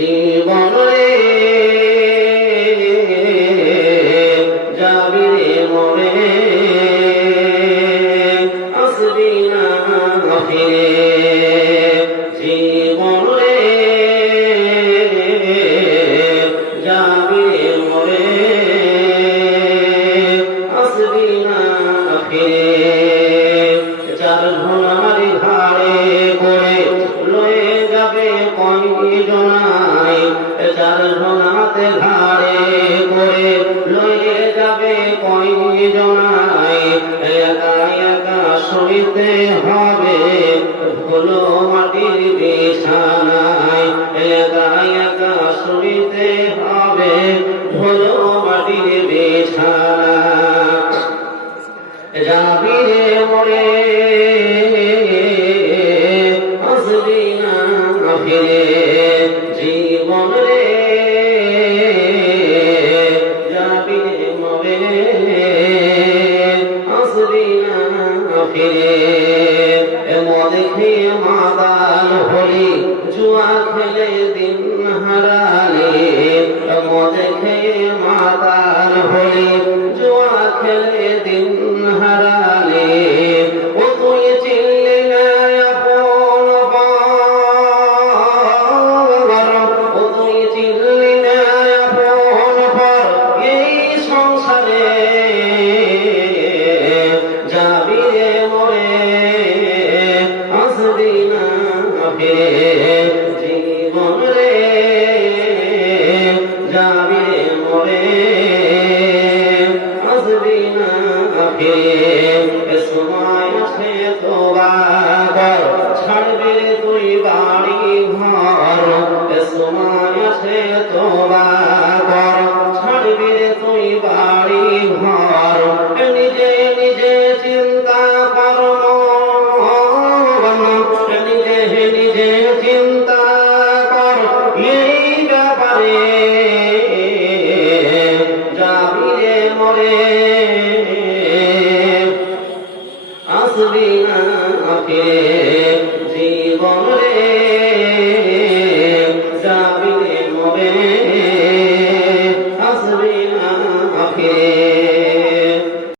জীবন রে যাবি রে মরে আসবি না ফিরে জীবন রে যাবি রে মরে আসবি না ফিরে করে লয়ে যাবে কই জনাই চার ঘোড়াতে ঘাড়ে করে লয়ে যাবে কই জনাই। একা একা সইতে হবে ধুলো মাটির বিছানায়। একা একা সইতে হবে ধুলো মাটির বিছানা যাবি রে মরে, আসবি না ফিরে। ফিরে। মদ খেয়ে মাদান জুয়া খেলে দিন হারালে। মদ খেয়ে মাদান জীবন না ফিরে সময় আছে তো বাগর ছাড়বি রে তুই বাড়ি ঘর সময় আছে তো বাঁচবি না কে জীবন রে যাবি মরে আসবি না কে